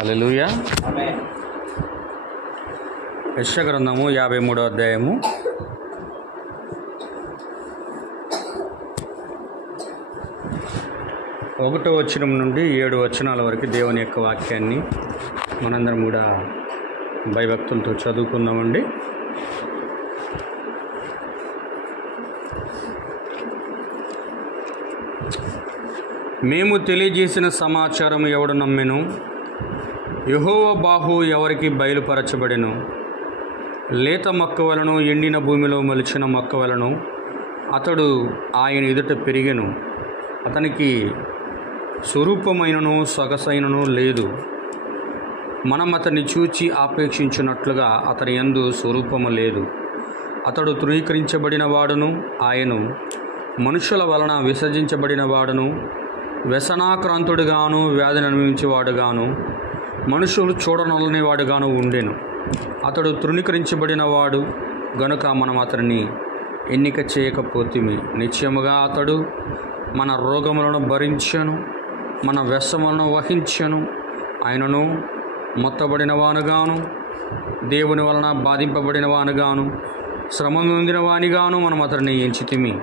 హల్లెలూయా. యెషయా గ్రంథము 53వ అధ్యాయము 1వ వచనం నుండి 7 వచనాల వరకు దేవుని యొక్క వాక్యాన్ని మనందరం కూడా భయభక్తులతో చదువుకుందామండి. మేము తెలియజేసిన సమాచారం ఎవడు నమ్మెను? యెహోవా బాహు ఎవరికి బయలుపరచబడెను? లేత మొక్క వలను ఎండిన భూమిలో మొలిచిన మొక్క వలను అతడు ఆయన ఎదుట పెరిగెను. అతనికి స్వరూపమైనను సొగసైనను లేదు. మనం అతన్ని చూచి ఆపేక్షించినట్లుగా అతని యందు స్వరూపము లేదు. అతడు తృణీకరించబడిన వాడును, ఆయను మనుషుల వలన విసర్జించబడిన వాడును, వ్యసనాక్రాంతుడుగాను వ్యాధిని అనుభవించేవాడుగాను మనుషులు చూడనొల్లని వాడుగాను ఉండెను. అతడు తృణీకరించబడిన వాడు గనుక మనం అతనిని ఎన్నిక చేయకపోతిమి. నిశ్చయముగా అతడు మన రోగములను భరించెను, మన వ్యసనములను వహించెను. ఆయనను మొత్తబడిన వానుగాను, దేవుని వలన బాధింపబడిన వానుగాను, శ్రమ నొందిన వానిగాను మనం అతడిని ఎంచితిమి.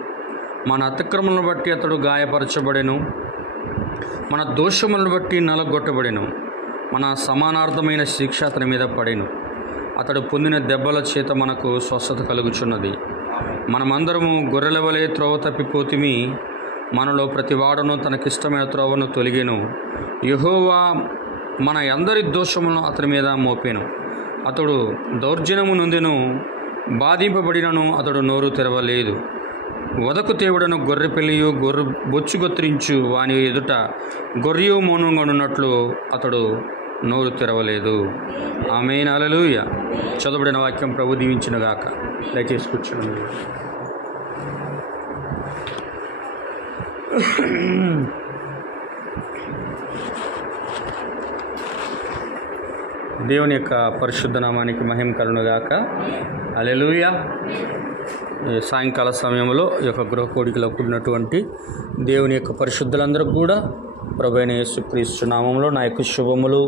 మన అతిక్రమలను బట్టి అతడు గాయపరచబడెను, మన దోషములను బట్టి నలగొట్టబడెను. మన సమానార్థమైన శిక్ష అతని మీద పడెను. అతడు పొందిన దెబ్బల చేత మనకు స్వస్థత కలుగుచున్నది. మనమందరము గొర్రెల వలె త్రోవ తప్పిపోతిమి. మనలో ప్రతివాడును తనకిష్టమైన త్రోవను తొలగెను. యెహోవా మన అందరి దోషములను అతని మీద మోపెను. అతడు దౌర్జన్యము నొందెను, బాధింపబడినను అతడు నోరు తెరవలేదు. వదకు తేవుడను గొర్రె పిల్లియు బొచ్చు గొత్తించు వాని ఎదుట గొర్రెయు మౌనంగా ఉన్నట్లు అతడు నోరు తెరవలేదు. ఆమేన్. హల్లెలూయా. చదవబడిన వాక్యం ప్రభు దీవించునుగాక. దయచేసి కూర్చున్నాను. దేవుని యొక్క పరిశుద్ధ నామానికి మహిమ కలుగునుగాక. హల్లెలూయా. సాయంకాల సమయంలో ఈ యొక్క గృహ కోడికలో కూడినటువంటి దేవుని యొక్క పరిశుద్ధులందరూ కూడా ప్రభువైన యేసుక్రీస్తు నామంలో నా యొక్క శుభములు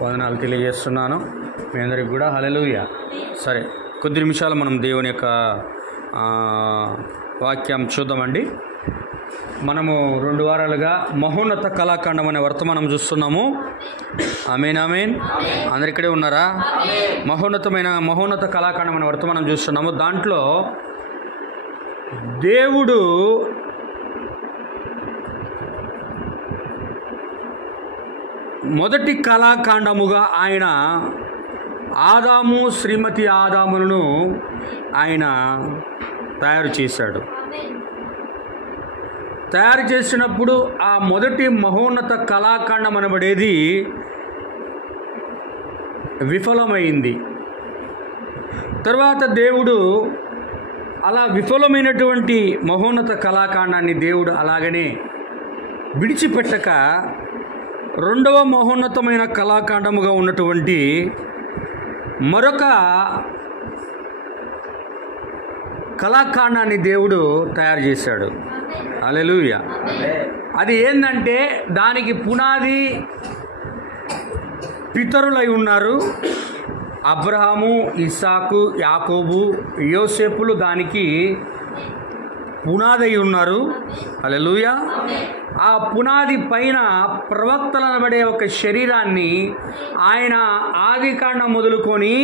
వందనాలు తెలియజేస్తున్నాను మీ అందరికి కూడా. హల్లెలూయా. సరే, కొద్ది నిమిషాలు మనం దేవుని యొక్క వాక్యం చూద్దామండి. మనము 2 వారాలుగా మహోన్నత కళాఖండం అనే వర్తమానం చూస్తున్నాము. ఆమేన్ ఆమేన్. అందరు ఇక్కడే ఉన్నారా? మహోన్నత కళాఖండం అనే వర్తమానం చూస్తున్నాము. దాంట్లో దేవుడు మొదటి కళాఖండముగా ఆయన ఆదాము శ్రీమతి ఆదాములను ఆయన తయారు చేశాడు. తయారు చేసినప్పుడు ఆ మొదటి మహోన్నత కళాఖండం అనబడేది విఫలమైంది. తర్వాత దేవుడు అలా విఫలమైనటువంటి మహోన్నత కళాఖండాన్ని దేవుడు అలాగనే విడిచిపెట్టక రెండవ మహోన్నతమైన కళాఖండముగా ఉన్నటువంటి మరొక కళాఖండాన్ని దేవుడు తయారు చేశాడు. హల్లెలూయా. అది ఏంటంటే దానికి పునాది పితరులై ఉన్నారు. అబ్రహాము, ఇస్సాకు, యాకోబు, యోసేపులు దానికి పునాది ఉన్నారు. హల్లెలూయా. ఆ పునాది పైన ప్రవక్తలు అనబడే ఒక శరీరాన్ని ఆయన ఆదికాండం మొదలుకొని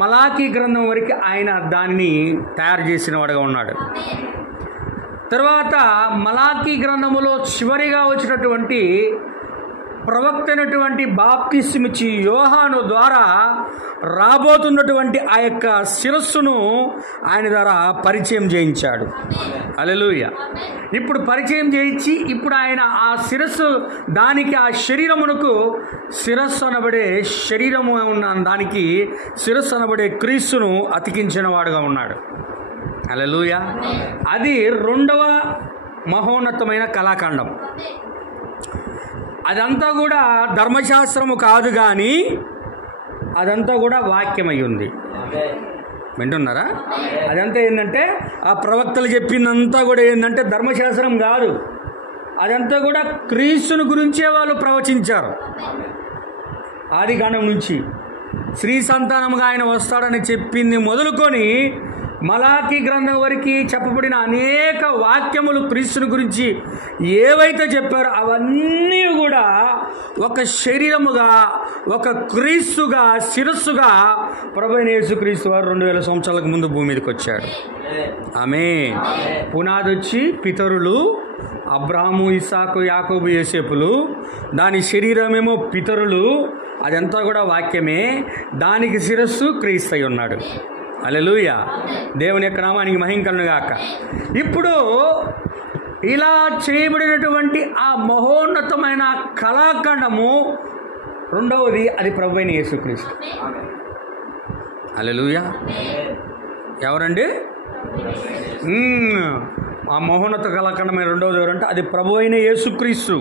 మలాకీ గ్రంథం వరకు ఆయన దాన్ని తయారు చేసిన వాడుగా ఉన్నాడు. తర్వాత మలాకీ గ్రంథములో చివరిగా వచ్చినటువంటి ప్రవక్త అయినటువంటి బాప్తిస్మిచ్చి యోహాను ద్వారా రాబోతున్నటువంటి ఆ యొక్క శిరస్సును ఆయన ద్వారా పరిచయం చేయించాడు. హల్లెలూయా. ఇప్పుడు పరిచయం చేయించి ఇప్పుడు ఆయన ఆ శిరస్సు దానికి ఆ శరీరమునకు శిరస్సు అనబడే శరీరము ఉన్న దానికి శిరస్సు అనబడే క్రీస్తును అతికించిన వాడుగా ఉన్నాడు. హల్లెలూయా. అది రెండవ మహోన్నతమైన కళాఖండం. అదంతా కూడా ధర్మశాస్త్రము కాదు, కానీ అదంతా కూడా వాక్యమై ఉంది. వింటున్నారా? అదంతా ఏంటంటే ఆ ప్రవక్తలు చెప్పిందంతా కూడా ఏంటంటే ధర్మశాస్త్రం కాదు, అదంతా కూడా క్రీస్తుని గురించే వాళ్ళు ప్రవచించారు. ఆదికాండం నుంచి స్త్రీ సంతానముగా ఆయన వస్తాడని చెప్పింది మొదలుకొని మలాకీ గ్రంథం వరకు చెప్పబడిన అనేక వాక్యములు క్రీస్తుని గురించి ఏవైతే చెప్పారో అవన్నీ కూడా ఒక శరీరముగా, ఒక క్రీస్తుగా, శిరస్సుగా ప్రభువైన యేసుక్రీస్తు వారు 2000 సంవత్సరాలకు ముందు భూమి మీదకి వచ్చాడు. ఆమేన్. పునాది వచ్చి పితరులు అబ్రాహాము, ఇస్సాకు, యాకోబు, యోసేపులు, దాని శరీరమేమో పితరులు, అదంతా కూడా వాక్యమే, దానికి శిరస్సు క్రీస్తు అయి ఉన్నాడు. హల్లెలూయా. దేవుని యొక్క నామానికి మహిమ కలుగును గాక. ఇప్పుడు ఇలా చేయబడినటువంటి ఆ మహోన్నతమైన కళాఖండము రెండవది, అది ప్రభువైన యేసుక్రీస్తు. హల్లెలూయా. ఎవరండి? ఆ మహోన్నత కళాఖండమైన రెండవది ఎవరంటే అది ప్రభువైన యేసుక్రీస్తు.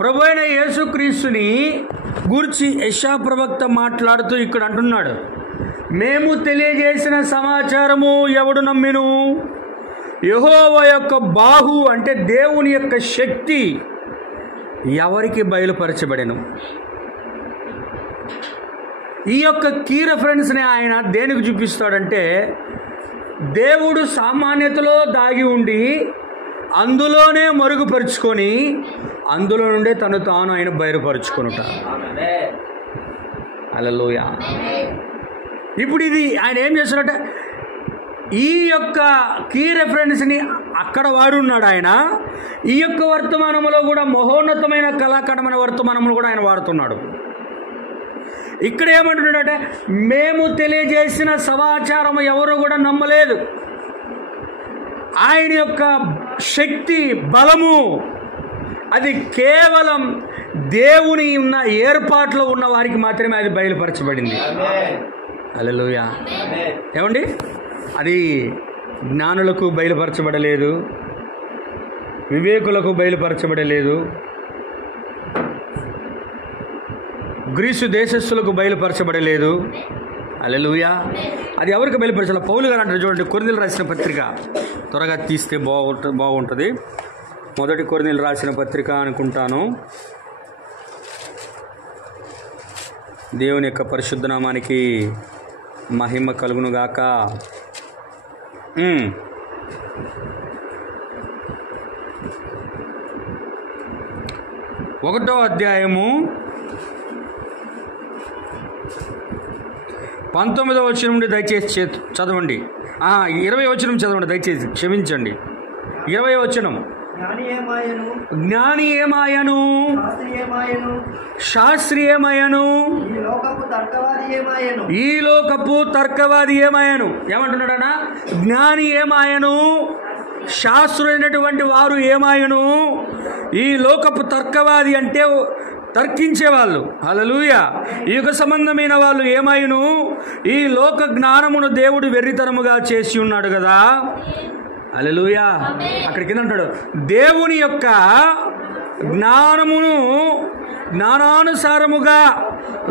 ప్రభువైన యేసుక్రీస్తుని గూర్చి యెషయా ప్రవక్త మాట్లాడుతూ ఇక్కడ అంటున్నాడు, మేము తెలియజేసిన సమాచారము ఎవడు నమ్మెను? యెహోవా యొక్క బాహు అంటే దేవుని యొక్క శక్తి ఎవరికి బయలుపరచబడెను? ఈ యొక్క కీ రెఫరెన్స్ని ఆయన దేనికి చూపిస్తాడంటే, దేవుడు సామాన్యతలో దాగి ఉండి అందులోనే మరుగుపరుచుకొని అందులో నుండే తను తాను ఆయన బయలుపరుచుకొనుట. హల్లెలూయా. ఇప్పుడు ఇది ఆయన ఏం చేస్తాడంటే, ఈ యొక్క కీ రెఫరెన్స్ని అక్కడ వాడున్నాడు ఆయన, ఈ యొక్క వర్తమానంలో కూడా మహోన్నతమైన కళాఖండమైన వర్తమానంలో కూడా ఆయన వాడుతున్నాడు. ఇక్కడ ఏమంటున్నాడంటే, మేము తెలియజేసిన సమాచారం ఎవరు కూడా నమ్మలేదు. ఆయన యొక్క శక్తి, బలము అది కేవలం దేవుని ఉన్న ఏర్పాట్లో ఉన్న వారికి మాత్రమే అది బయలుపరచబడింది. హల్లెలూయా. ఏమండి? అది జ్ఞానులకు బయలుపరచబడలేదు, వివేకులకు బయలుపరచబడలేదు, గ్రీసు దేశస్థులకు బయలుపరచబడలేదు. హల్లెలూయా. అది ఎవరికి బయలుపరచాలి? పౌలు గారు అంటారు చూడండి, కొరింథీయులకు రాసిన పత్రిక త్వరగా తీస్తే బాగుంటుంది. 1 కొరింథీయులకు రాసిన పత్రిక అనుకుంటాను. దేవుని యొక్క పరిశుద్ధ నామానికి మహిమ కలుగును గాక. 1వ అధ్యాయము 19వ వచనం నుండి దయచేసి చదవండి. 20వ వచనం చదవండి దయచేసి, క్షమించండి. 20వ వచనం, జ్ఞాని ఏమాయను, శాస్త్రి ఏమాయను, ఈ లోకపు తర్కవాది ఏమాయను. ఏమంటున్నాడన్నా? జ్ఞాని ఏమాయను, శాస్త్రులైనటువంటి వారు ఏమాయను, ఈ లోకపు తర్కవాది అంటే తర్కించేవాళ్ళు. హల్లెలూయా. ఈ యుగ సంబంధమైన వాళ్ళు ఏమాయను, ఈ లోక జ్ఞానమును దేవుడు వెర్రితనముగా చేసి ఉన్నాడు కదా. హల్లెలూయా. అక్కడ కింద అంటాడు, దేవుని యొక్క జ్ఞానమును జ్ఞానానుసారముగా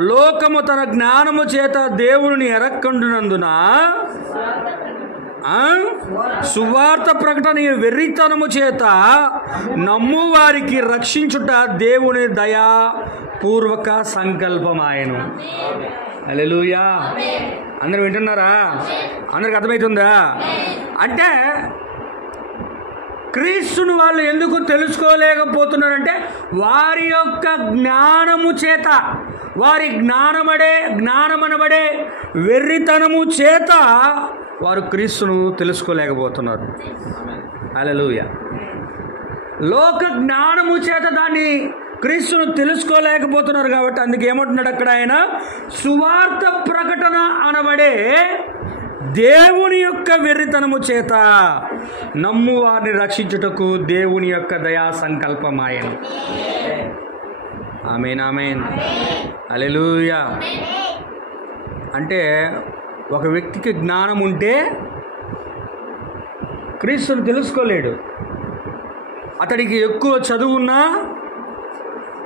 లోకము తన జ్ఞానము చేత దేవుని ఎరక్కుంటున్నందున సువార్త ప్రకటన వెర్రితనము చేత నమ్ము వారికి రక్షించుట దేవుని దయాపూర్వక సంకల్పమాయను. హల్లెలూయా. అందరూ వింటున్నారా? అందరికి అర్థమవుతుందా? అంటే క్రీస్తును వాళ్ళు ఎందుకు తెలుసుకోలేకపోతున్నారంటే, వారి యొక్క జ్ఞానము చేత, వారి జ్ఞానమనబడే వెర్రితనము చేత వారు క్రీస్తును తెలుసుకోలేకపోతున్నారు. హల్లెలూయా. లోక జ్ఞానము చేత దాన్ని క్రీస్తును తెలుసుకోలేకపోతున్నారు కాబట్టి అందుకే ఏమంటున్నాడు అక్కడ ఆయన, సువార్త ప్రకటన అనబడే దేవుని యొక్క వెర్రితనము చేత నమ్ము వారిని రక్షించుటకు దేవుని యొక్క దయా సంకల్పమాయను. ఆమేన్, ఆమేన్, హల్లెలూయా. అంటే ఒక వ్యక్తికి జ్ఞానం ఉంటే క్రీస్తును తెలుసుకోలేడు. అతడికి ఎక్కువ చదువున్నా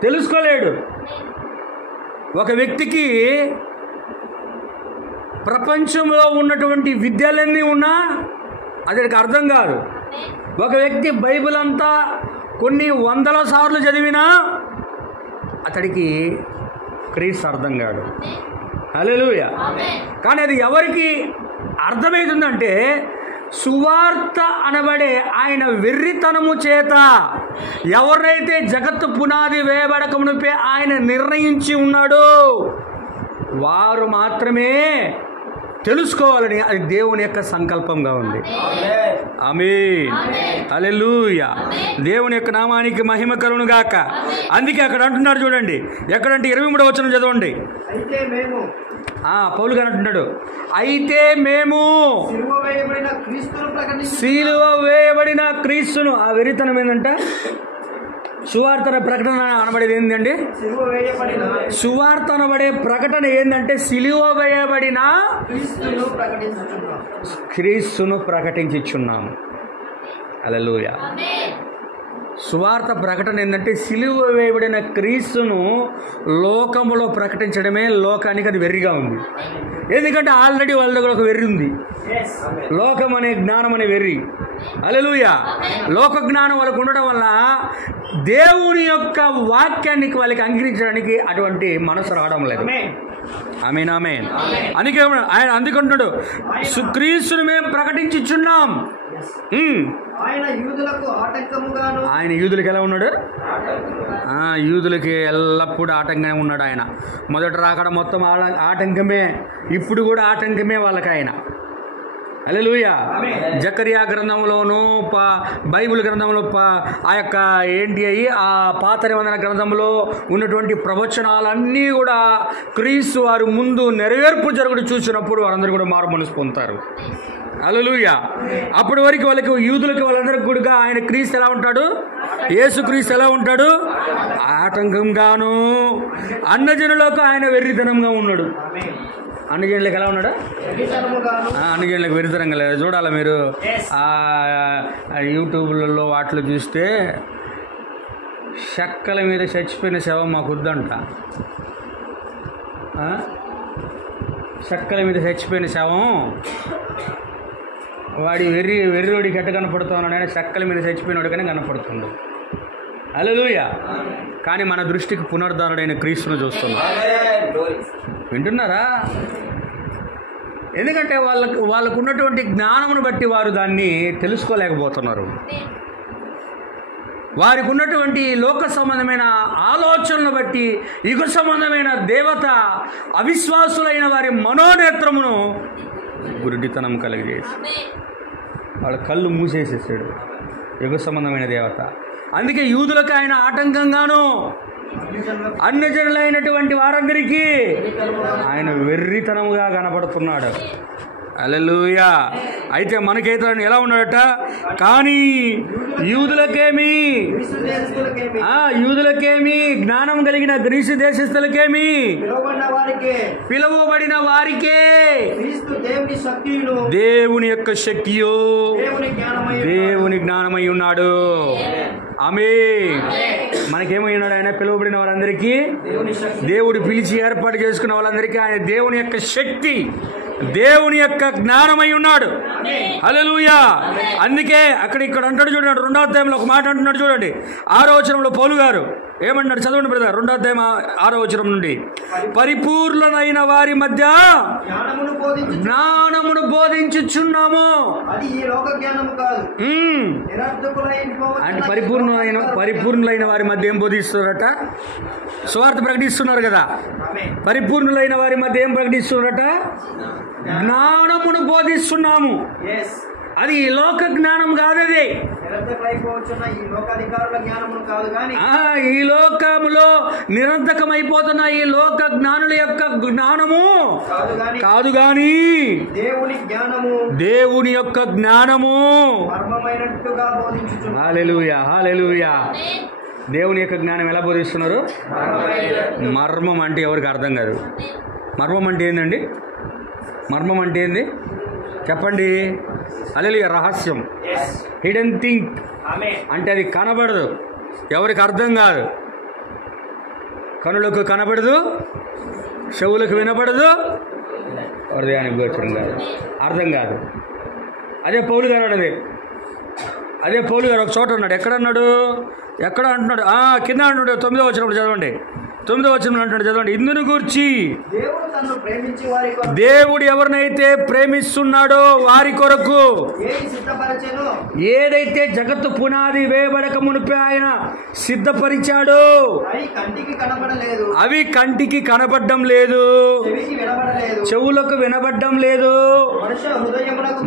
తెలుసుకోలేడు. ఒక వ్యక్తికి ప్రపంచంలో ఉన్నటువంటి విద్యలన్నీ ఉన్నా అతడికి అర్థం కాదు. ఒక వ్యక్తి బైబిల్ అంతా కొన్ని 100 సార్లు చదివినా అతడికి క్రీస్తు అర్థం కాదు. హల్లెలూయా. కానీ అది ఎవరికి అర్థమవుతుందంటే సువార్త అనబడే ఆయన వెర్రితనము చేత ఎవరైతే జగత్తు పునాది వేయబడక మునిపే ఆయన నిర్ణయించి ఉన్నాడో వారు మాత్రమే తెలుసుకోవాలని అది దేవుని యొక్క సంకల్పంగా ఉంది. ఆమేన్. హల్లెలూయా. దేవుని యొక్క నామానికి మహిమ కలుగును గాక. అందుకే అక్కడ అంటున్నాడు చూడండి, ఎక్కడంటే 23వ వచనం చదవండి. పౌలు గారు అంటున్నాడు, అయితే మేము సిలువ వేయబడిన క్రీస్తును. ఆ వెరితనం ఏంటంట? సువార్త ప్రకటన అనబడేది ఏంటండి? సువార్త అనబడే ప్రకటన ఏంటంటే సిలువ వేయబడిన క్రీస్తును ప్రకటించుచున్నాము. హల్లెలూయా. సువార్త ప్రకటన ఏంటంటే సిలువ వేయబడిన క్రీస్తును లోకములో ప్రకటించడమే లోకానికి అది వెర్రిగా ఉంది. ఎందుకంటే ఆల్రెడీ వాళ్ళ దగ్గర ఒక వెర్రి ఉంది, లోకం అనే జ్ఞానం అనే వెర్రి. హల్లెలూయా. లోక జ్ఞానం వాళ్ళకు ఉండడం వల్ల దేవుని యొక్క వాక్యాన్ని వాళ్ళకి అంగీకరించడానికి అటువంటి మనసు రావడం లేదు. ఆమేన్, ఆమేన్. అందుకే ఆయన అందుకుంటున్నాడు, క్రీస్తును మేము ప్రకటించుచున్నాం. ఆయన యూదులకు ఎలా ఉన్నాడు? యూదులకి ఎల్లప్పుడూ ఆటంకమే ఉన్నాడు ఆయన. మొదట రాకడ మొత్తం ఆటంకమే, ఇప్పుడు కూడా ఆటంకమే వాళ్ళకి ఆయన. హల్లెలూయా. జకరియా గ్రంథంలోను బైబిల్ గ్రంథంలో ఆ యొక్క ఆ పాత నిబంధన గ్రంథంలో ఉన్నటువంటి ప్రవచనాలన్నీ కూడా క్రీస్తు వారు ముందు నెరవేర్పు జరుగుడు చూసినప్పుడు వారందరూ కూడా మారు మనసు పొందుతారు. హల్లెలూయా. అప్పటి వరకు వాళ్ళకి యూదులకి వాళ్ళందరికీ కూడా ఆయన క్రీస్తు ఎలా ఉంటాడు? యేసు క్రీస్తు ఎలా ఉంటాడు? ఆటంకంగాను. అన్నజనులకు ఆయన వెర్రితనంగా ఉన్నాడు. అన్నజనులకు ఎలా ఉన్నాడు? అన్నజనులకు వెర్రితనంగా లేదు. చూడాలి మీరు యూట్యూబ్లలో వాటిలో చూస్తే చెక్కల మీద చచ్చిపోయిన శవం మాకు వద్దంట. చెక్కల మీద చచ్చిపోయిన శవం వాడి వెర్రివాడికి ఎట్ట కనపడుతున్నాడు? ఆయన చెక్కల మీద చచ్చిపోయినోడు కానీ కనపడుతుండు. హల్లెలూయా. కానీ మన దృష్టికి పునరుద్ధారుడైన క్రీస్తును చూస్తున్నాం. వింటున్నారా? ఎందుకంటే వాళ్ళకు ఉన్నటువంటి జ్ఞానమును బట్టి వారు దాన్ని తెలుసుకోలేకపోతున్నారు. వారికి ఉన్నటువంటి లోక సంబంధమైన ఆలోచనలను బట్టి యుగ సంబంధమైన దేవత అవిశ్వాసులైన వారి మనోనేత్రమును గురుడితనం కలిగజేసి వాళ్ళ కళ్ళు మూసేసేసాడు యుగ సంబంధమైన దేవత. అందుకే యూదులకు ఆయన ఆటంకంగాను, అన్యజనులైనటువంటి వారందరికీ ఆయన వెర్రితనముగా కనపడుతున్నాడు. హల్లెలూయా. అయితే మనకైతే ఎలా ఉన్నాడట? కానీ యూదులకేమి జ్ఞానం కలిగిన గ్రీసు దేశస్థులకేమి పిలువబడిన వారికే దేవుని యొక్క శక్తియో దేవుని జ్ఞానమై ఉన్నాడు. ఆమేన్. మనకేమై ఉన్నాడు? ఆయన పిలువబడిన వాళ్ళందరికీ, దేవుడు పిలిచి ఏర్పాటు చేసుకున్న వాళ్ళందరికీ ఆయన దేవుని యొక్క శక్తి, దేవుని యొక్క జ్ఞానమై ఉన్నాడు. హల్లెలూయా. అందుకే ఇక్కడ అంటాడు చూడండి, 2వ అధ్యాయంలో ఒక మాట అంటున్నాడు చూడండి. 6వ వచనంలో పౌలు గారు ఏమంటాడు? చదవండి బ్రదర్. 2వ అధ్యాయం 6వ వచనం నుండి, పరిపూర్ణులైన వారి మధ్య జ్ఞానమును బోధించుచున్నాము. అంటే పరిపూర్ణులైన వారి మధ్య ఏం బోధిస్తున్నారట? సువార్త ప్రకటిస్తున్నారు కదా. పరిపూర్ణులైన వారి మధ్య ఏం ప్రకటిస్తున్నారట? జ్ఞానమును బోధిస్తున్నాము. అది ఈ లోక జ్ఞానం కాదది. ఈ లోకములో నిరంతకమైపోతున్న ఈ లోక జ్ఞానుల యొక్క జ్ఞానము కాదు గాని దేవుని యొక్క జ్ఞానము. హల్లెలూయా, హల్లెలూయా. దేవుని యొక్క జ్ఞానం ఎలా బోధిస్తున్నారు? మర్మం అంటే ఎవరికి అర్థం కాదు. మర్మం అంటే ఏందండి? మర్మం అంటే ఏంది చెప్పండి? హల్లెలూయా. రహస్యం, హిడెన్ థింగ్ అంటే అది కనబడదు, ఎవరికి అర్థం కాదు. కనులకు కనబడదు, చెవులకు వినపడదు, హృదయానికి గోచరం కాదు, అర్థం కాదు. అదే పౌలు గారు అదే పౌలు గారు ఒక చోట ఉన్నాడు. ఎక్కడ అంటున్నాడు? కింద అంటున్నాడు. 9వ వచనంలో చదవండి. 9వ వచనంలో అంటాడు, చదవండి. ఇందును గూర్చి దేవుడు ఎవరినైతే ప్రేమిస్తున్నాడో వారి కొరకు ఏదైతే జగత్తు పునాది వేయబడక మునిపే ఆయన సిద్ధపరిచాడో అవి కంటికి కనబడడం లేదు, చెవులకు వినబడడం లేదు,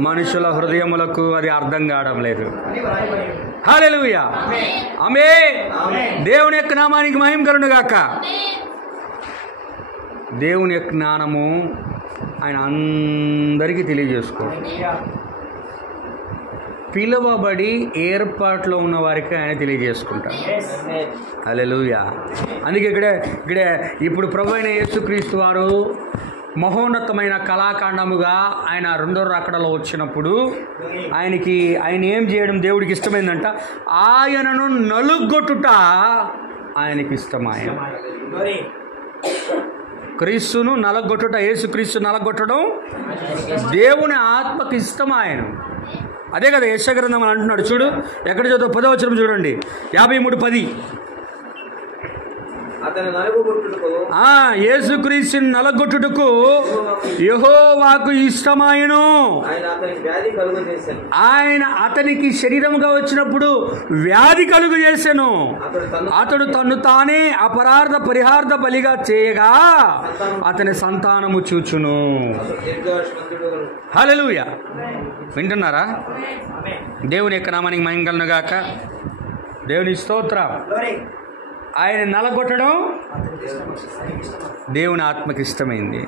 మనుషుల హృదయములకు అది అర్థం కావడం లేదు. హల్లెలూయా, ఆమేన్. దేవుని యొక్క నామానికి మహిమ కలుగును గాక. దేవుని యొక్క జ్ఞానము ఆయన అందరికీ తెలియజేసుకోవాలి. పిలువబడి ఏర్పాట్లో ఉన్న వారికి ఆయన తెలియజేసుకుంటాడు. హల్లెలూయా. అందుకే ఇక్కడే ఇప్పుడు ప్రభు అయిన యేసుక్రీస్తు వారు మహోన్నతమైన కళాఖండముగా ఆయన రెండో రాకడలో వచ్చినప్పుడు ఆయన ఏం చేయడం దేవుడికి ఇష్టమైందంట, ఆయనను నలుగొట్టుట ఆయనకి ఇష్టమైన. క్రీస్తును నలగొట్టుట, యేసుక్రీస్తు నలగొట్టడం దేవుని ఆత్మకి ఇష్టం ఆయన. అదే కదా యెషయా గ్రంథం అంటున్నాడు. చూడు ఎక్కడ చదువు, 10వ వచనం చూడండి, 53:10. యేసుక్రీస్తుని నలగొట్టుటకు యెహోవాకు ఇష్టమాయను. ఆయన అతనికి శరీరముగా వచ్చినప్పుడు వ్యాధి కలుగు చేసెను. అతడు తన్ను తానే అపరాధ పరిహార్థ బలిగా చేయగా అతని సంతానము చూచును. హల్లెలూయా. వింటున్నారా? దేవుని యొక్క నామానికి మహిమ కలుగును గాక. దేవుని స్తోత్రం. ఆయన నలగొట్టడం దేవుని ఆత్మకి ఇష్టమైంది.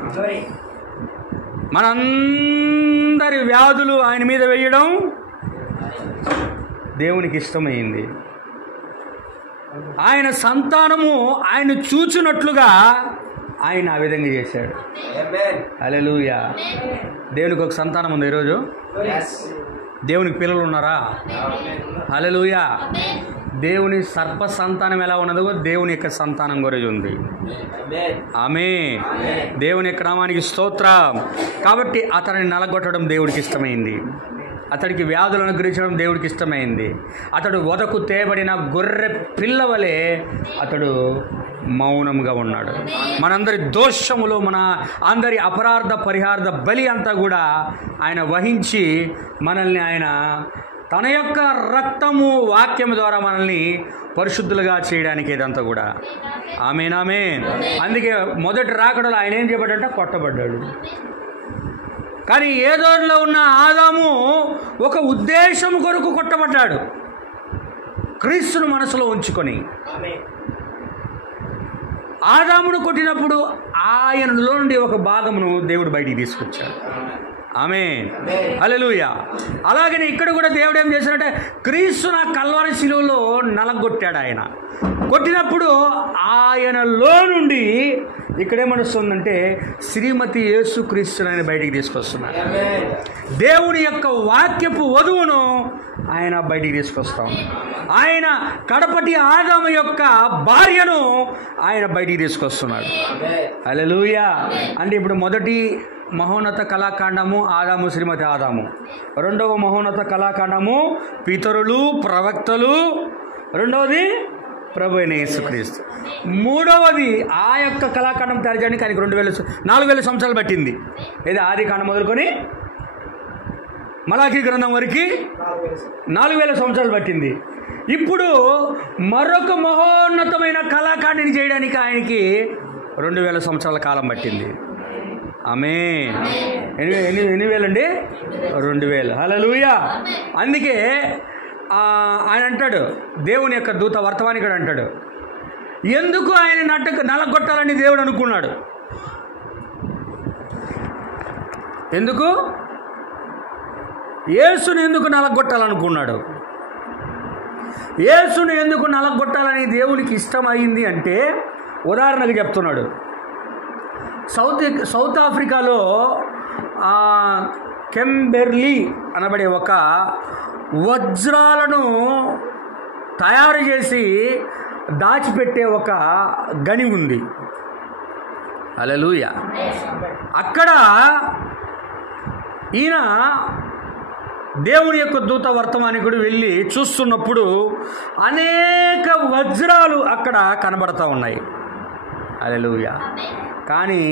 మనందరి వ్యాధులు ఆయన మీద వేయడం దేవునికి ఇష్టమైంది. ఆయన సంతానము ఆయన చూచున్నట్లుగా ఆయన ఆ విధంగా చేశాడు. హల్లెలూయా. దేవునికి ఒక సంతానం ఉంది ఈరోజు. దేవునికి పిల్లలు ఉన్నారా? హల్లెలూయా. దేవుని సర్ప సంతానం ఎలా ఉన్నదో దేవుని యొక్క సంతానం గురించి ఉంది. ఆమేన్. దేవుని యొక్క నామానికి స్తోత్రం. కాబట్టి అతనిని నలగొట్టడం దేవుడికి ఇష్టమైంది. అతడికి వ్యాధులు అనుగ్రహించడం దేవుడికి ఇష్టమైంది. అతడు వదకు తేబడిన గొర్రె పిల్లవలే అతడు మౌనంగా ఉన్నాడు. మనందరి దోషములు, మన అందరి అపరాధ పరిహార్థ బలి అంతా కూడా ఆయన వహించి మనల్ని ఆయన తన యొక్క రక్తము వాక్యము ద్వారా మనల్ని పరిశుద్ధులుగా చేయడానికి ఇదంతా కూడా. ఆమేన్, ఆమేన్. అందుకే మొదటి రాకడలో ఆయన ఏం చేయబడ్డాడంటే కొట్టబడ్డాడు. కానీ ఏదోలో ఉన్న ఆదాము ఒక ఉద్దేశం కొరకు కొట్టబడ్డాడు, క్రీస్తును మనసులో ఉంచుకొని. ఆదామును కొట్టినప్పుడు ఆయనలో నుండి ఒక భాగమును దేవుడు బయటికి తీసుకొచ్చాడు. ఆమేన్, హల్లెలూయా. అలాగనే ఇక్కడ కూడా దేవుడు ఏం చేశాడంటే క్రీస్తును కల్వరి శిలువలో నలగొట్టాడు. ఆయన కొట్టినప్పుడు ఆయనలో నుండి ఇక్కడేమనిస్తుందంటే శ్రీమతి యేసుక్రీస్తుని ఆయన బయటికి తీసుకొస్తున్నాడు. దేవుని యొక్క వాక్యపు వధువును ఆయన బయటికి తీసుకొస్తాం. ఆయన కడపటి ఆదాము యొక్క భార్యను ఆయన బయటికి తీసుకొస్తున్నాడు. హల్లెలూయా. అంటే ఇప్పుడు మొదటి మహోన్నత కళాఖండము ఆదాము, శ్రీమతి ఆదాము. రెండవ మహోన్నత కళాఖండము పితరులు, ప్రవక్తలు. రెండవది ప్రభు అయిన యేసుక్రీస్తు. మూడవది ఆ యొక్క కళాఖండం తయారు చేయడానికి ఆయనకు 4,000 సంవత్సరాలు పట్టింది. ఏదో ఆది కాండం మొదలుకొని మలాఖీ గ్రంథం వరకు 4,000 సంవత్సరాలు పట్టింది. ఇప్పుడు మరొక మహోన్నతమైన కళాఖండిని చేయడానికి ఆయనకి 2,000 సంవత్సరాల కాలం పట్టింది. ఆమేన్. ఎన్ని వేలండి? 2,000. హల్లెలూయా. అందుకే ఆయన అంటాడు, దేవుని యొక్క దూత వర్తమానికుడు అంటాడు, ఎందుకు ఆయన నలగొట్టాలని దేవుడు అనుకున్నాడు? ఎందుకు? యేసుని ఎందుకు నలగొట్టాలనుకున్నాడు? యేసుని ఎందుకు నలగొట్టాలని దేవునికి ఇష్టమైంది అంటే ఉదాహరణకు చెప్తున్నాడు. సౌత్ ఆఫ్రికాలో కెంబెర్లీ అనబడే ఒక వజ్రాలను తయారు చేసి దాచిపెట్టే ఒక గని ఉంది. హల్లెలూయా. అక్కడ ఈయన దేవుని యొక్క దూత వర్తమానికుడు వెళ్ళి చూస్తున్నప్పుడు అనేక వజ్రాలు అక్కడ కనబడతా ఉన్నాయి. హల్లెలూయా. కానీ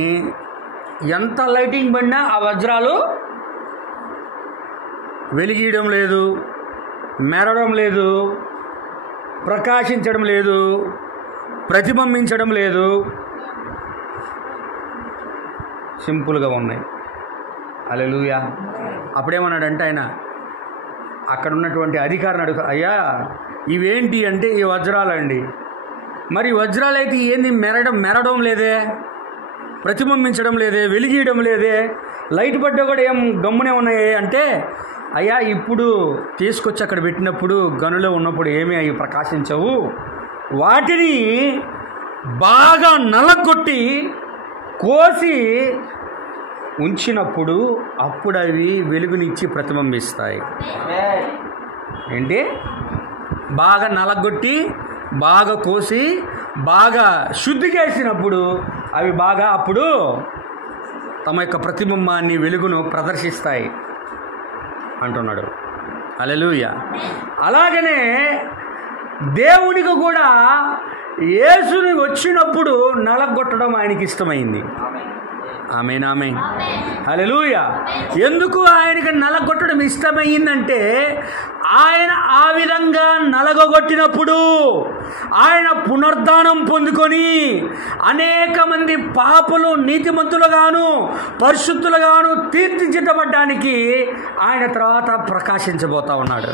ఎంత లైటింగ్ పడినా ఆ వజ్రాలు వెలిగీయడం లేదు, మెరవడం లేదు, ప్రకాశించడం లేదు, ప్రతిబింబించడం లేదు, సింపుల్గా ఉన్నాయి. హల్లెలూయా. అప్పుడేమన్నాడంటే ఆయన అక్కడ ఉన్నటువంటి అధికారిని అడుగు, అయ్యా ఇవేంటి అంటే ఈ వజ్రాలండి. మరి వజ్రాలు అయితే ఏంది మెరడం లేదే, ప్రతిబింబించడం లేదే, వెలిగీయడం లేదే, లైట్ పడ్డా కూడా ఏం గమ్మునే ఉన్నాయి అంటే, అయ్యా ఇప్పుడు తీసుకొచ్చి అక్కడ పెట్టినప్పుడు గనులో ఉన్నప్పుడు ఏమీ అవి ప్రకాశించవు, వాటిని బాగా నలగొట్టి కోసి ఉంచినప్పుడు అప్పుడు అవి వెలుగునిచ్చి ప్రతిబింబిస్తాయి. ఏంటి? బాగా నలగొట్టి బాగా కోసి బాగా శుద్ధి చేసినప్పుడు అవి బాగా అప్పుడు తమ యొక్క ప్రతిబింబాన్ని వెలుగును ప్రదర్శిస్తాయి అంటున్నాడు. హల్లెలూయా. అలాగనే దేవునికి కూడా యేసుని వచ్చినప్పుడు నలగొట్టడం ఆయనకి ఇష్టమైంది. ఆమేన్, ఆమేన్, హల్లెలూయా. ఎందుకు ఆయనకి నలగొట్టడం ఇష్టమైందంటే ఆయన ఆ విధంగా నలగొట్టినప్పుడు ఆయన పునరుద్ధానం పొందుకొని అనేక మంది పాపులు నీతిమంతులుగాను పరిశుద్ధులుగాను తీర్చిదిద్దబడ్డానికి ఆయన తర్వాత ప్రకాశించబోతా ఉన్నాడు.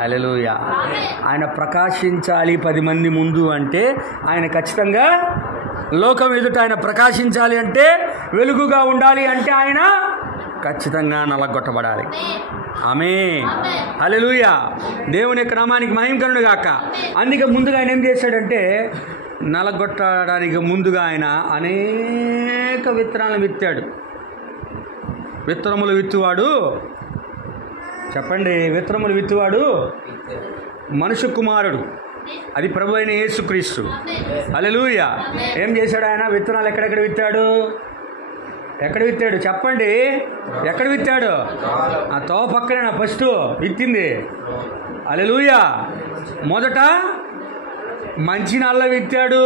హల్లెలూయా. ఆయన ప్రకాశించాలి 10 మంది ముందు అంటే ఆయన ఖచ్చితంగా లోకం ఎదుట ఆయన ప్రకాశించాలి అంటే వెలుగుగా ఉండాలి అంటే ఆయన ఖచ్చితంగా నలగొట్టబడాలి. ఆమేన్, హల్లెలూయా. దేవుని యొక్క నామానికి మహిమ కలుగును గాక. అందుకే ముందుగా ఆయన ఏం చేశాడంటే నలగొట్టడానికి ముందుగా ఆయన అనేక విత్తనాలను విత్తాడు. విత్తనములు విత్తువాడు, చెప్పండి, విత్తనములు విత్తువాడు మనుష్య కుమారుడు, అది ప్రభు అయిన యేసుక్రీస్తు. హల్లెలూయా. ఏం చేశాడు ఆయన? విత్తనాలు ఎక్కడెక్కడ విత్తాడు? ఎక్కడ విత్తాడు చెప్పండి? ఎక్కడ విత్తాడు? ఆ తో పక్కన ఫస్ట్ విత్తింది. హల్లెలూయా. మొదట మంచి నాళ్ళ విత్తాడు.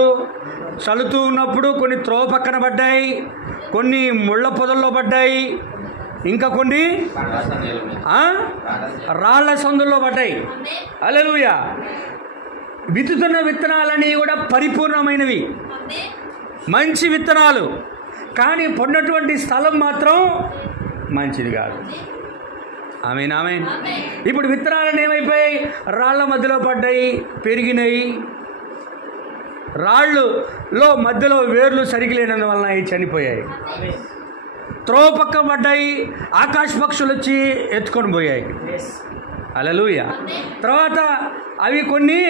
చల్లుతూ ఉన్నప్పుడు కొన్ని త్రోవ పక్కన పడ్డాయి, కొన్ని ముళ్ళ పొదల్లో పడ్డాయి, ఇంకా కొన్ని రాళ్ల సందుల్లో పడ్డాయి. హల్లెలూయా. విత్తుతున్న విత్తనాలన్నీ కూడా పరిపూర్ణమైనవి, మంచి విత్తనాలు. కానీ పడినటువంటి స్థలం మాత్రం మంచిది కాదు. ఆమేన్, ఆమేన్. ఇప్పుడు విత్తనాలను ఏమైపోయాయి? రాళ్ల మధ్యలో పడ్డాయి, పెరిగినాయి. రాళ్ళులో మధ్యలో వేర్లు సరిగి లేనందువలన అవి చనిపోయాయి. త్రోవ పక్క పడ్డాయి, ఆకాశ పక్షులు వచ్చి ఎత్తుకొని పోయాయి. హల్లెలూయా. తర్వాత అవి కొన్ని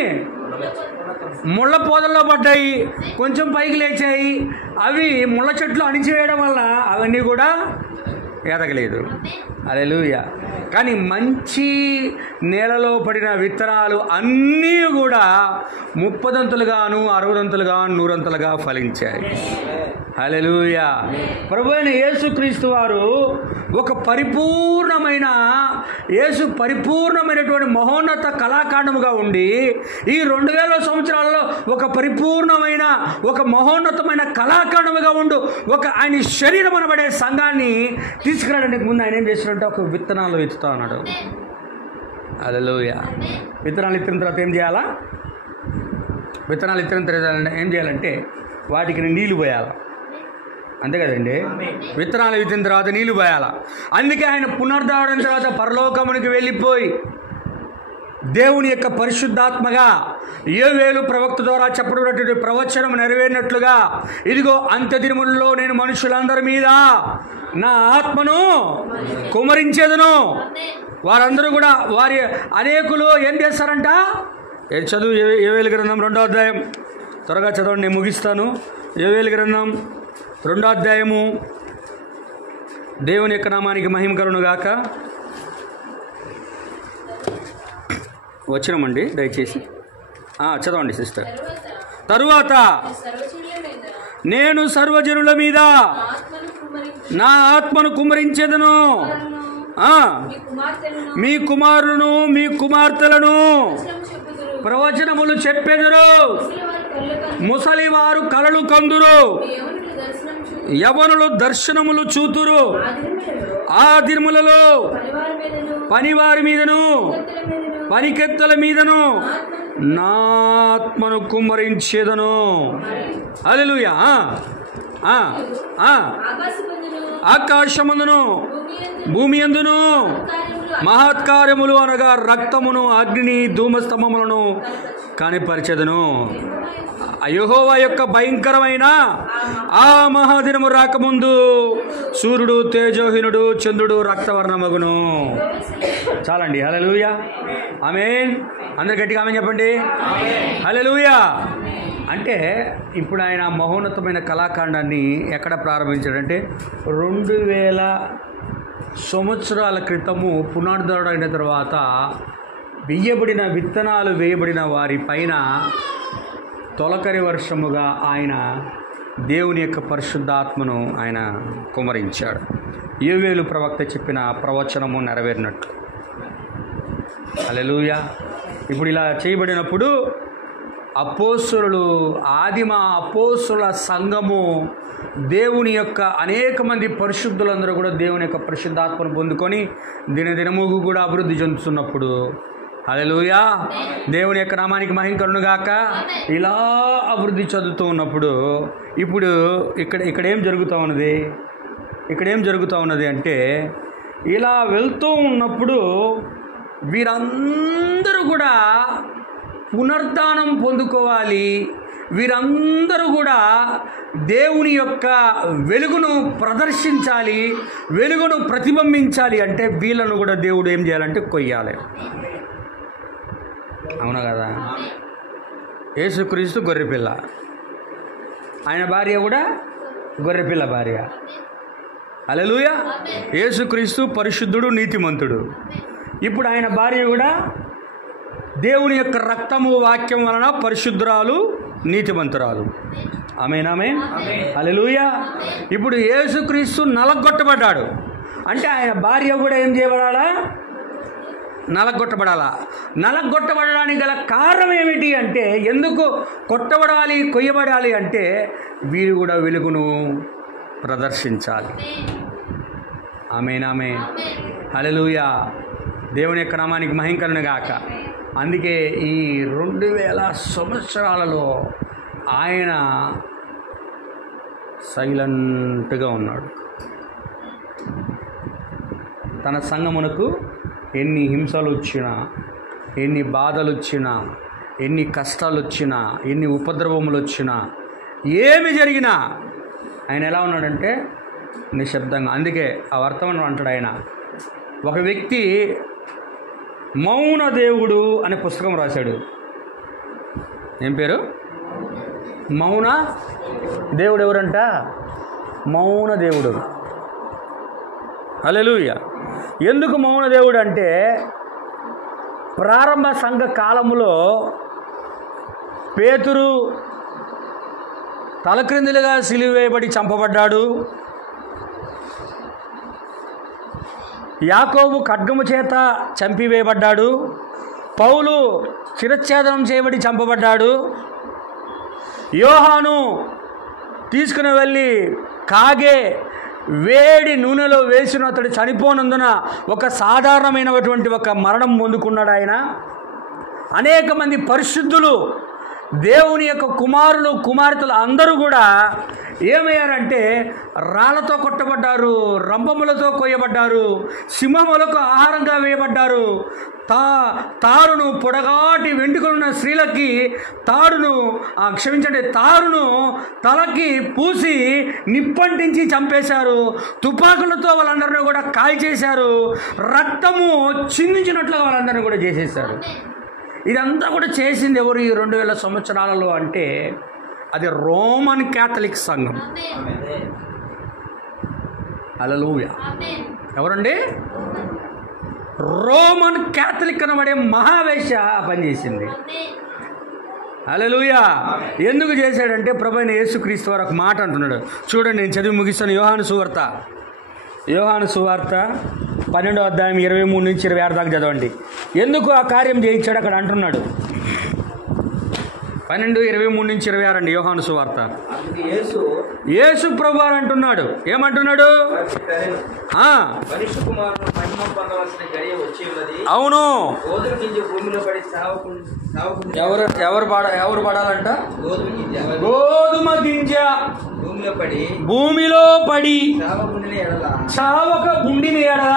ముళ్ళ పొదల్లో పడ్డాయి, కొంచెం పైకి లేచాయి. అవి ముళ్ళ చెట్లు అణిచివేయడం వల్ల అవన్నీ కూడా ఎదగలేదు. హల్లెలూయా. కానీ మంచి నేలలో పడిన విత్తనాలు అన్నీ కూడా 30దంతులుగాను 60దంతులుగాను 100దంతులుగా ఫలించాయి. హల్లెలూయా. ప్రభువైన యేసుక్రీస్తు వారు ఒక పరిపూర్ణమైనటువంటి మహోన్నత కళాకాండముగా ఉండి ఈ 2000 సంవత్సరాలలో ఒక మహోన్నతమైన కళాకాండముగా ఉండు ఒక ఆయన శరీరం అనబడే సంఘాన్ని తీసుకురావడానికి ముందు ఆయన ఏం చేసినట్టు ఒక విత్తనాలు విత్తుతా ఉన్నాడు. హల్లెలూయా. విత్తనాలు ఇచ్చిన తర్వాత ఏం చేయాలా? విత్తనాలు ఇచ్చిన తర్వాత ఏం చేయాలంటే వాటికి నీళ్లు పోయాలా, అంతే కదండి. విత్తనాలు విత్తిన తర్వాత నీళ్లు పోయాలా. అందుకే ఆయన పునరుద్ధరణ తర్వాత పరలోకమునికి వెళ్ళిపోయి దేవుని యొక్క పరిశుద్ధాత్మగా యోవేలు ప్రవక్త ద్వారా చెప్పబడినటువంటి ప్రవచనం నెరవేరినట్లుగా, ఇదిగో అంత్యదినములలో నేను మనుషులందరి మీద నా ఆత్మను కుమ్మరించేదను. వారందరూ కూడా వారి అనేకులు ఏం చేస్తారంట? చదువు యోవేలు గ్రంథం 2వ అధ్యాయం, త్వరగా చదవండి, నేను ముగిస్తాను. యోవేలు గ్రంథం 2వ అధ్యాయము. దేవుని యొక్క నామానికి మహిమ కలుగును గాక. వచ్చినామండి, దయచేసి చదవండి సిస్టర్. తరువాత నేను సర్వజనుల మీద నా ఆత్మను కుమ్మరించేదను, మీ కుమారులను మీ కుమార్తెలను ప్రవచనములు చెప్పెదరు, ముసలివారు కలలు కందురు, యవనులు దర్శనములు చూతురు. ఆ దినములలో పనివారి మీదను పనికెత్తల మీదను నా ఆత్మను కుమ్మరించేదను. హల్లెలూయా. ఆకాశమందును భూమి యందును మహత్కార్యములు అనగా రక్తమును, అగ్నిని, ధూమస్తంభములను కనిపరచెదను. యెహోవా యొక్క భయంకరమైన ఆ మహాదినము రాకముందు సూర్యుడు తేజోహీనుడు, చంద్రుడు రక్తవర్ణమగును. చాలండి. హల్లెలూయా. ఆమేన్. అందరు గట్టిగా ఆమేన్ చెప్పండి. హల్లెలూయా. అంటే ఇప్పుడు ఆయన మహోన్నతమైన కళాఖండాన్ని ఎక్కడ ప్రారంభించాడంటే 2000 సంవత్సరాల క్రితము పునరుద్ధరణ తర్వాత వేయబడిన విత్తనాలు వేయబడిన వారి పైన తొలకరి వర్షముగా ఆయన దేవుని యొక్క పరిశుద్ధాత్మను ఆయన కుమ్మరించాడు. యోవేలు ప్రవక్త చెప్పిన ప్రవచనము నెరవేరినట్లు. హల్లెలూయా. ఇప్పుడు ఇలా చేయబడినప్పుడు అపోస్తలులు, ఆదిమ అపోస్తలుల సంఘము, దేవుని యొక్క అనేక మంది పరిశుద్ధులందరూ కూడా దేవుని యొక్క పరిశుద్ధాత్మను పొందుకొని దినదినము కూడా అభివృద్ధి చెందుతున్నప్పుడు, హల్లెలూయా, దేవుని యొక్క నామానికి మహిమ కలుగును గాక, ఇలా అభివృద్ధి చెందుతూ ఉన్నప్పుడు ఇప్పుడు ఇక్కడ ఏం జరుగుతూ ఉన్నది? ఇక్కడేం జరుగుతూ ఉన్నది అంటే, ఇలా వెళ్తూ ఉన్నప్పుడు వీరందరూ కూడా పునరుద్ధానం పొందుకోవాలి. వీరందరూ కూడా దేవుని యొక్క వెలుగును ప్రదర్శించాలి, వెలుగును ప్రతిబింబించాలి. అంటే వీళ్ళను కూడా దేవుడు ఏం చేయాలంటే కొయ్యాలి. అవునా కదా? యేసుక్రీస్తు గొర్రెపిల్ల, ఆయన భార్య కూడా గొర్రెపిల్ల భార్య. హల్లెలూయా. యేసుక్రీస్తు పరిశుద్ధుడు, నీతిమంతుడు. ఇప్పుడు ఆయన భార్య కూడా దేవుని యొక్క రక్తము, వాక్యం వలన పరిశుద్ధురాలు, నీతిమంతురాలు. ఆమేన్, ఆమేన్, హల్లెలూయా. ఇప్పుడు యేసుక్రీస్తు నలగొట్టబడ్డాడు అంటే ఆయన భార్య కూడా ఏం చేయబడాలా? నలగొట్టబడాలా. నలగొట్టబడడానికి గల కారణం ఏమిటి అంటే, ఎందుకు కొట్టబడాలి, కొయ్యబడాలి అంటే వీరు కూడా వెలుగును ప్రదర్శించాలి. ఆమేన్, ఆమేన్, హల్లెలూయా. దేవుని యొక్క నామానికి మహిమ కలుగును గాక. అందుకే ఈ 2000 సంవత్సరాలలో ఆయన సైలెంట్గా ఉన్నాడు. తన సంఘమునకు ఎన్ని హింసలు వచ్చినా, ఎన్ని బాధలు వచ్చినా, ఎన్ని కష్టాలు వచ్చినా, ఎన్ని ఉపద్రవములు వచ్చినా, ఏమి జరిగినా ఆయన ఎలా ఉన్నాడంటే నిశ్శబ్దంగా. అందుకే ఆ వర్తమానం అంటాడు ఆయన. ఒక వ్యక్తి మౌన దేవుడు అనే పుస్తకం రాశాడు. ఏం పేరు? మౌన దేవుడు. ఎవరంట? మౌన దేవుడు. హల్లెలూయా. ఎందుకు మౌన దేవుడు అంటే, ప్రారంభ సంఘ కాలములో పేతురు తలక్రిందులుగా సిలువ వేయబడి చంపబడ్డాడు. యాకోబు ఖడ్గము చేత చంపివేయబడ్డాడు. పౌలు శిరచ్ఛేదనం చేయబడి చంపబడ్డాడు. యోహాను తీసుకుని వెళ్ళి కాగే వేడి నూనెలో వేసిన అతడు చనిపోనందున ఒక సాధారణమైనటువంటి ఒక మరణం పొందుకున్నాడు ఆయన. అనేక మంది పరిశుద్ధులు, దేవుని యొక్క కుమారులు, కుమార్తెలు అందరూ కూడా ఏమయ్యారంటే రాళ్లతో కొట్టబడ్డారు, రంపములతో కొయ్యబడ్డారు, సింహములకు ఆహారంగా వేయబడ్డారు. తారును, పొడగాటి వెంట్రుకలున్న స్త్రీలకి తారును తలకి పూసి నిప్పంటించి చంపేశారు. తుపాకులతో వాళ్ళందరినీ కూడా కాల్చేశారు. రక్తము చిందించినట్లుగా వాళ్ళందరినీ కూడా చేసేశారు. ఇదంతా కూడా చేసింది ఎవరు ఈ 2000 సంవత్సరాలలో అంటే అది రోమన్ క్యాథలిక్ సంఘం. హల్లెలూయా. ఎవరండి? రోమన్ క్యాథలిక్ అనబడే మహావేశ పనిచేసింది. హల్లెలూయా. ఎందుకు చేశాడంటే ప్రభువైన యేసుక్రీస్తు వారు ఒక మాట అంటున్నాడు. చూడండి, నేను చదివి ముగిస్తాను. యోహాను సువార్త 12వ అధ్యాయం 23 నుంచి 26 దాకా చదవండి. ఎందుకు ఆ కార్యం చేయించాడు అక్కడ అంటున్నాడు. 12:23-26 అండి యోహాను సువార్త. యేసు ప్రభువారు అంటున్నాడు, ఏమంటున్నాడు? అవును, ఎవరు పడాలంట? గోధుమ గింజ భూమిలో పడి చావక ఉండిన ఎడల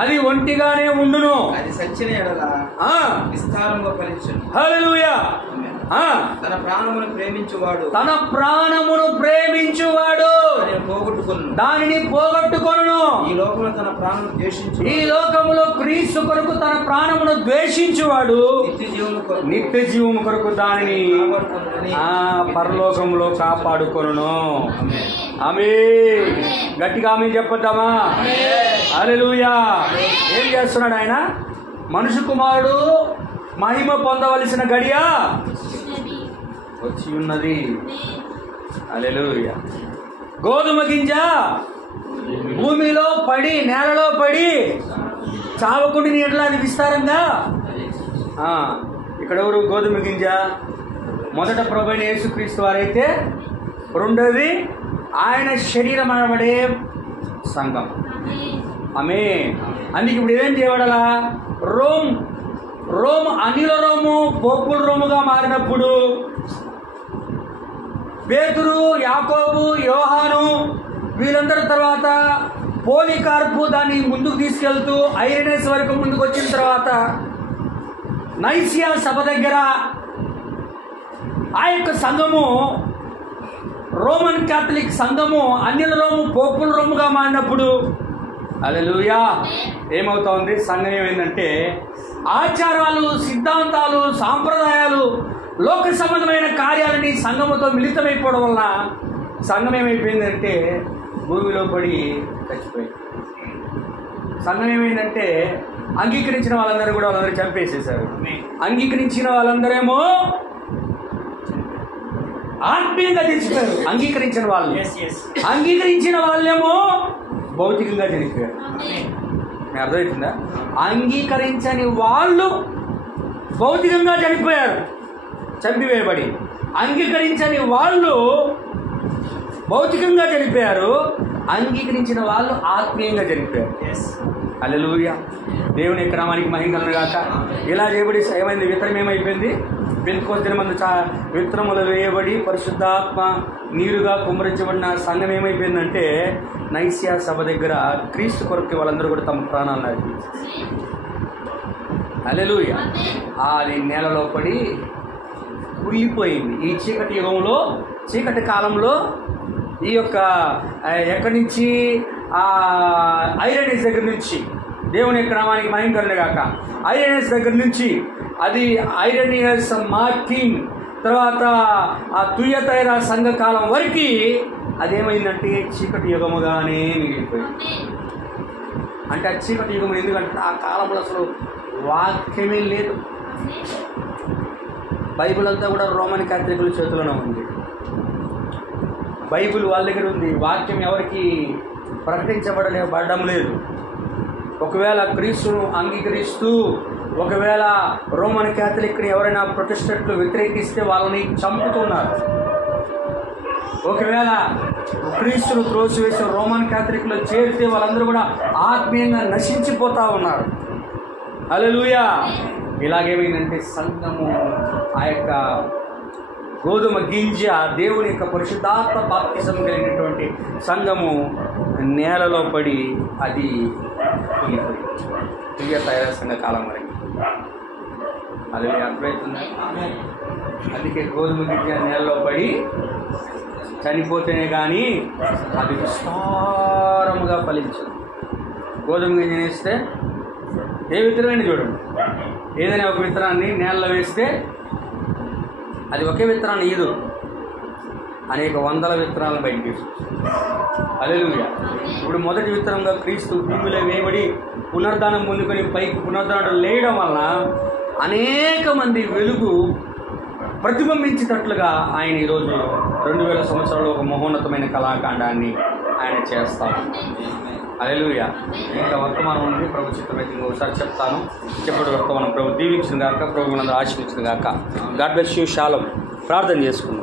అది ఒంటిగానే ఉండును, అది సచ్చిన ఎడల విస్తారంగా ఫలించును. హల్లెలూయా. తన ప్రాణమును ప్రేమించువాడు దానిని పోగొట్టుకొనును. ఈ లోకములో క్రీస్తు కొరకు తన ప్రాణమును ద్వేషించువాడు నిత్య జీవము కొరకు దానిని పరలోకములో కాపాడుకొనును. ఆమేన్. గట్టిగా ఆమేన్ చెప్పొద్దామా? హల్లెలూయా. ఏం చేస్తున్నాడు ఆయన? మనుష్య కుమారుడు మహిమ పొందవలసిన గడియ వచ్చి ఉన్నది. హల్లెలూయా. గోధుమ గింజ భూమిలో పడి నేలలో పడి చావకుండి నీడలా అది విస్తారంగా. ఇక్కడ ఎవరు? గోధుమ గింజ. మొదట ప్రభువైన యేసుక్రీస్తు వారైతే, రెండోది ఆయన శరీరం అనబడే సంఘం. ఆమేన్. అందుకే ఇప్పుడు ఏం చేయబడాలా? రోమ్ అనిల రోము పోపుల రోముగా మారినప్పుడు పేతురు, యాకోబు, యోహాను వీళ్ళందరి తర్వాత పోలికార్పు దాన్ని ముందుకు తీసుకెళ్తూ ఐరెనస్ వరకు ముందుకు వచ్చిన తర్వాత నైసియా సభ దగ్గర ఆ యొక్క సంఘము రోమన్ క్యాథలిక్ సంఘము అన్యుల రోము పోపుల రోముగా మారినప్పుడు హల్లెలూయా ఏమవుతా ఉంది? సంఘం ఏమైందంటే ఆచారాలు, సిద్ధాంతాలు, సాంప్రదాయాలు, లోక సంబంధమైన కార్యాలని సంఘముతో మిళితమైపోవడం వల్ల సంఘం ఏమైపోయిందంటే భూమిలో పడి చచ్చిపోయింది. సంఘం ఏమైందంటే అంగీకరించిన వాళ్ళందరూ కూడా వాళ్ళందరూ చంపేసేశారు. అంగీకరించిన వాళ్ళందరేమో ఆత్మీయంగా చచ్చిపోయారు. అంగీకరించిన వాళ్ళేమో భౌతికంగా చనిపోయారు. అర్థమవుతుందా? అంగీకరించని వాళ్ళు భౌతికంగా చనిపోయారు, చంపివేయబడి. అంగీకరించని వాళ్ళు భౌతికంగా చనిపోయారు, అంగీకరించిన వాళ్ళు ఆత్మీయంగా చనిపోయారు. హల్లెలూయా. దేవుని నామానికి మహిమ కలుగును గాక. ఇలా చేయబడి ఏమైంది? విత్తనం ఏమైపోయింది? పెంతెకోస్తు దినమందు విత్తనములు వేయబడి పరిశుద్ధాత్మ నీరుగా కుమ్మరించబడిన సంఘం ఏమైపోయిందంటే నైసియా సభ దగ్గర క్రీస్తు కొరకు వాళ్ళందరూ కూడా తమ ప్రాణాలను అర్పించారు. హల్లెలూయా. అది నేలలో పడి కుళ్ళిపోయింది. ఈ చీకటి యుగంలో, చీకటి కాలంలో ఈ యొక్క ఎక్కడి నుంచి ఐరెనస్ దగ్గర నుంచి, దేవుని యొక్క నామానికి మహిమ కలుగును గాక, ఐరెనస్ దగ్గర నుంచి అది ఐరెనియస్ మార్టిన్ తర్వాత ఆ తుయతైరా సంఘకాలం వరకు అదేమైందంటే చీకటి యుగముగానే మిగిలిపోయింది. అంటే ఆ చీకటి యుగం ఎందుకంటే ఆ కాలంలో అసలు వాక్యమే లేదు. బైబిల్ అంతా కూడా రోమన్ క్యాథలికుల చేతిలోనే ఉంది. బైబిల్ వాళ్ళ దగ్గర ఉంది. వాక్యం ఎవరికి ప్రకటించబడడం లేదు. ఒకవేళ క్రీస్తును అంగీకరిస్తూ ఒకవేళ రోమన్ క్యాథలిక్ని ఎవరైనా ప్రొటెస్టెంట్లు వ్యతిరేకిస్తే వాళ్ళని చంపుతున్నారు. ఒకవేళ క్రీస్తును త్రోసివేసిన రోమన్ క్యాథలిక్లో చేరితే వాళ్ళందరూ కూడా ఆత్మీయంగా నశించిపోతూ ఉన్నారు. హల్లెలూయా. ఇలాగేమైందంటే సంఘము ఆ యొక్క గోధుమ గింజ దేవుని యొక్క పరిశుద్ధాత్మ బాప్తిసం కలిగినటువంటి సంఘము నేలలో పడి అది తుయతైరా సంఘ కాలం వరకు. అది అర్థమవుతుంది. అందుకే గోధుమ గింజ నేలలో పడి చనిపోతేనే కానీ అది విస్తారముగా ఫలించదు. గోధుమ గింజ వేస్తే ఏ విత్తనమైనా చూడండి, ఏదైనా ఒక విత్తనాన్ని నేలలో వేస్తే అది ఒకే విత్తనాన్ని ఈదు, అనేక వందల విత్తనాలను బయటకు తీసుకొస్తుంది. హల్లెలూయా. ఇప్పుడు మొదటి విత్తనంగా క్రీస్తు భూమిలో వేయబడి పునరుద్ధానం పొందుకొని పైకి పునరుద్ధానం లేయడం వలన అనేక మంది వెలుగు ప్రతిబింబించేటట్లుగా ఆయన ఈరోజు 2000 సంవత్సరాలు ఒక మహోన్నతమైన కళాఖండాన్ని ఆయన చేస్తాడు. హల్లెలూయా. ఇంకా వర్తమానం ఉంది, ప్రభు చిత్తమైతే ఇంకొకసారి చెప్తాను. చెప్పటి వర్తమానం ప్రభు దీవించిన గాక, ప్రభు మనందరూ ఆశీర్వదించిన గాక. God bless you. షాలోమ్. ప్రార్థన చేసుకుందాం.